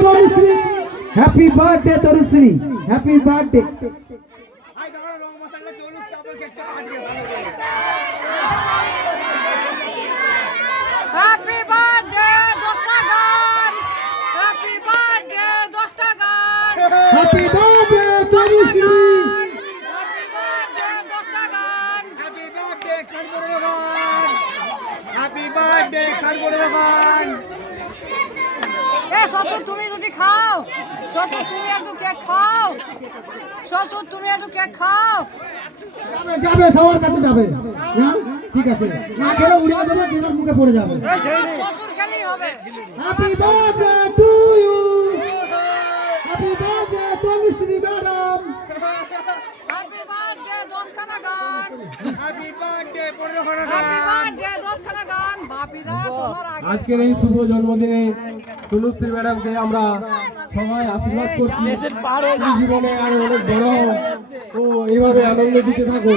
Tanushree, happy birthday Tanushree, happy birthday. Happy birthday দশটা গান, happy birthday দশটা গান, happy birthday Tanushree, happy birthday দশটা গান, হ্যাপি বার্থডে খানপুরের গান, হ্যাপি বার্থডে খানপুরের গান। শ্বশুর তুমি যদি খাও, শ্বশুর তুমি একটু কেক খাও, শ্বশুর তুমি একটু কেক খাও। যাবে যাবে সবার কাছে যাবে। হ্যাঁ ঠিক আছে, না খেলে উড়ে যাবে, দিদার মুখে পড়ে যাবে। শ্বশুর খেলেই হবে। Happy birthday to you, happy birthday Tanushree madam. Happy birthday দশখানা গান, হ্যাপি বার্থডে 15 খানা হ্যাপি গান। বার্থডে দশখানা গান। বাপিদা তোমার আগে। আজকের এই শুভ জন্মদিনে তনুশ্রী ম্যাডামকে আমরা সবাই আশীর্বাদ করছি, জীবনে আরো অনেক বড় হও ও এইভাবে আনন্দ দিতে থাকো।